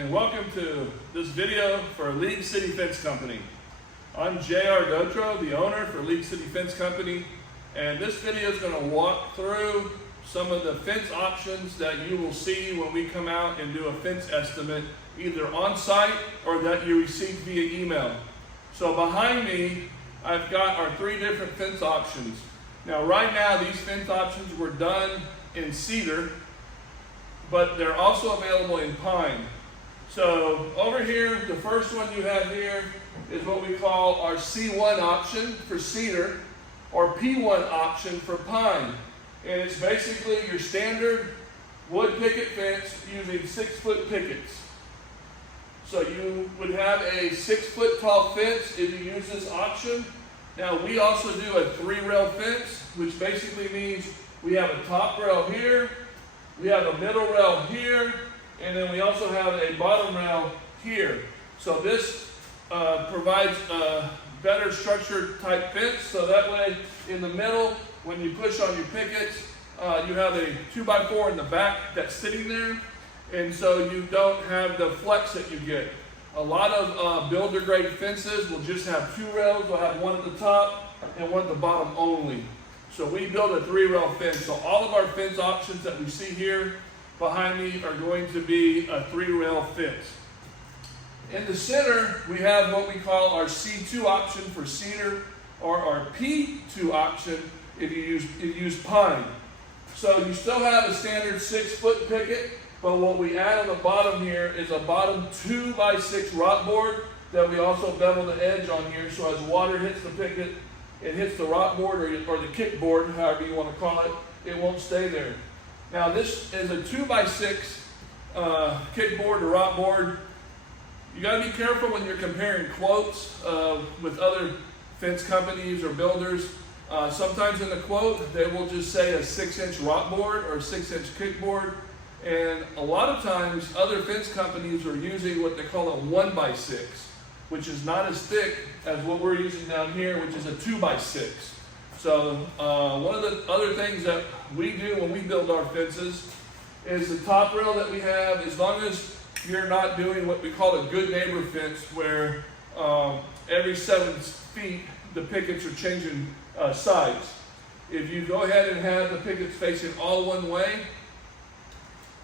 and welcome to this video for League City Fence Company. I'm J.R. Dotro, the owner for League City Fence Company, and this video is going to walk through some of the fence options that you will see when we come out and do a fence estimate, either on site or that you receive via email. So behind me, I've got our 3 different fence options. Now right now, these fence options were done in cedar, but they're also available in pine. So over here, the first one you have here is what we call our C1 option for cedar, or P1 option for pine. And it's basically your standard wood picket fence using 6-foot pickets. So you would have a 6-foot tall fence if you use this option. Now we also do a 3-rail fence, which basically means we have a top rail here, we have a middle rail here, and then we also have a bottom rail here. So this provides a better structured type fence, so that way in the middle, when you push on your pickets, you have a 2x4 in the back that's sitting there, and so you don't have the flex that you get. A lot of builder grade fences will just have 2 rails, they'll have one at the top and one at the bottom only. So we build a 3-rail fence. So all of our fence options that we see here behind me are going to be a 3-rail fence. In the center, we have what we call our C2 option for cedar, or our P2 option if you use pine. So you still have a standard 6-foot picket, but what we add on the bottom here is a bottom 2x6 rock board that we also bevel the edge on here, so as water hits the picket, it hits the rock board or the kick board, however you want to call it, it won't stay there. Now this is a 2x6 kick board or rock board. You got to be careful when you're comparing quotes with other fence companies or builders. Sometimes in the quote they will just say a 6-inch rock board or a 6-inch kick board, and a lot of times other fence companies are using what they call a 1x6, which is not as thick as what we're using down here, which is a 2x6. So one of the other things that we do when we build our fences is the top rail that we have, as long as you're not doing what we call a good neighbor fence, where every 7 feet the pickets are changing sides. If you go ahead and have the pickets facing all one way,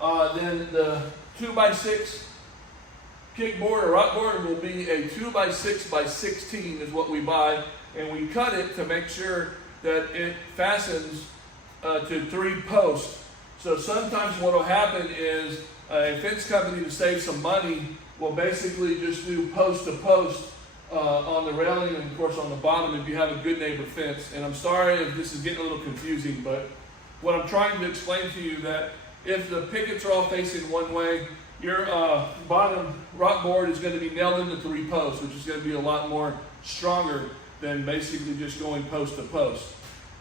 then the 2x6 kickboard or rock board will be a 2x6x16 is what we buy, and we cut it to make sure that it fastens to 3 posts. So sometimes what will happen is a fence company, to save some money, will basically just do post to post on the railing and of course on the bottom if you have a good neighbor fence. And I'm sorry if this is getting a little confusing, but what I'm trying to explain to you that if the pickets are all facing one way, your bottom rock board is going to be nailed into 3 posts, which is going to be a lot more stronger than basically just going post to post.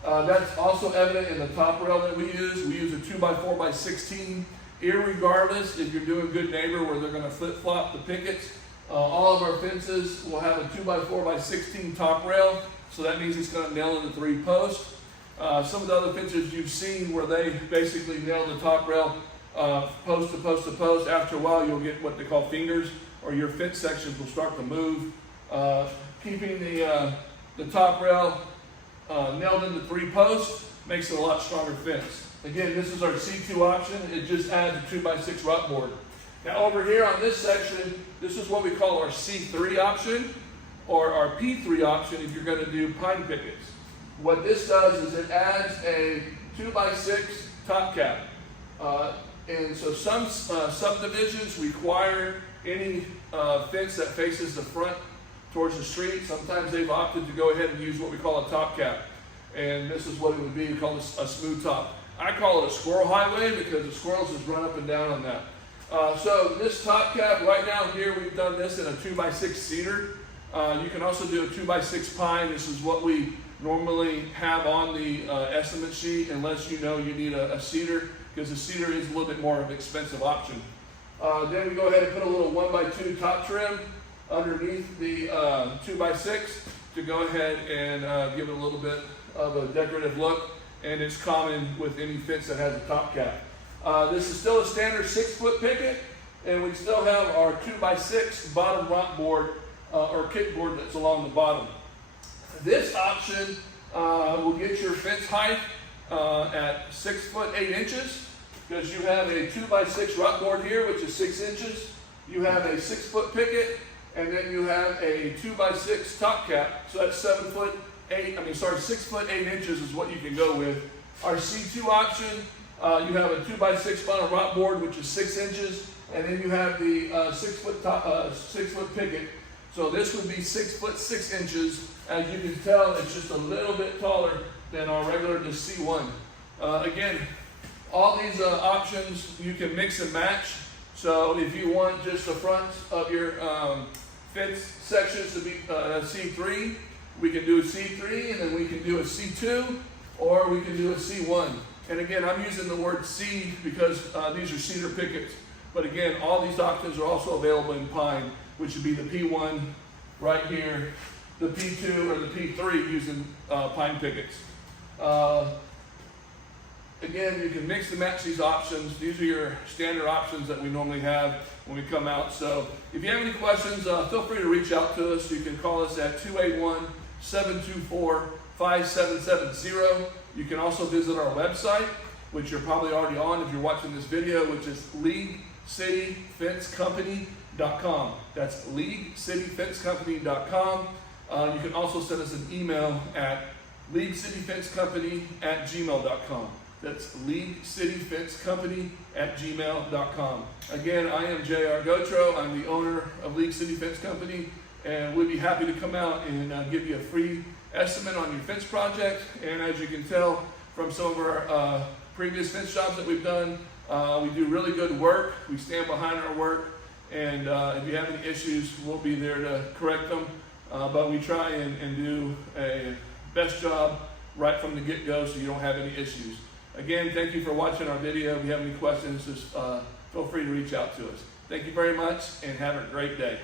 That's also evident in the top rail that we use. We use a 2x4x16, irregardless if you're doing good neighbor where they're going to flip-flop the pickets. All of our fences will have a 2x4x16 top rail, so that means it's going to nail into 3 posts. Some of the other fences you've seen where they basically nail the top rail post to post to post, after a while you'll get what they call fingers, or your fence sections will start to move. Keeping the top rail nailed into 3 posts makes it a lot stronger fence. Again, this is our C2 option. It just adds a 2x6 rock board. Now over here on this section, this is what we call our C3 option, or our P3 option if you're going to do pine pickets. What this does is it adds a 2x6 top cap. And so some subdivisions require any fence that faces the front towards the street. Sometimes they've opted to go ahead and use what we call a top cap. And this is what it would be called a smooth top. I call it a squirrel highway because the squirrels just run up and down on that. So this top cap, right now here we've done this in a 2x6 cedar. You can also do a 2x6 pine. This is what we normally have on the estimate sheet, unless you know you need a cedar, because the cedar is a little bit more of an expensive option. Then we go ahead and put a little 1x2 top trim underneath the 2x6 to go ahead and give it a little bit of a decorative look, and it's common with any fence that has a top cap. This is still a standard 6-foot picket. and we still have our 2x6 bottom rock board or kickboard that's along the bottom. This option will get your fence height at 6 foot 8 inches, because you have a 2x6 rock board here, which is 6 inches. You have a 6 foot picket, and then you have a 2x6 top cap. So that's 6 foot 8 inches is what you can go with. Our C2 option, you have a 2x6 bottom rock board, which is 6 inches, and then you have the 6 foot picket. So this would be 6 foot 6 inches. As you can tell, it's just a little bit taller than our regular C1. Again, all these options you can mix and match. So if you want just the front of your fence sections to be C3, we can do a C3, and then we can do a C2, or we can do a C1. And again, I'm using the word C because these are cedar pickets. But again, all these options are also available in pine, which would be the P1 right here, the P2 or the P3 using pine pickets. Again, you can mix and match these options. These are your standard options that we normally have when we come out. So if you have any questions, feel free to reach out to us. You can call us at 281-724-5770. You can also visit our website, which you're probably already on if you're watching this video, which is LeagueCityFenceCompany.com. That's LeagueCityFenceCompany.com. You can also send us an email at LeagueCityFenceCompany@gmail.com. That's LeagueCityFenceCompany@gmail.com. Again, I am J.R. Gotro. I'm the owner of League City Fence Company, and we'd be happy to come out and give you a free estimate on your fence project. And as you can tell from some of our previous fence jobs that we've done, we do really good work. We stand behind our work, and if you have any issues, we'll be there to correct them. But we try and do a best job right from the get-go so you don't have any issues. Again, thank you for watching our video. If you have any questions, just feel free to reach out to us. Thank you very much, and have a great day.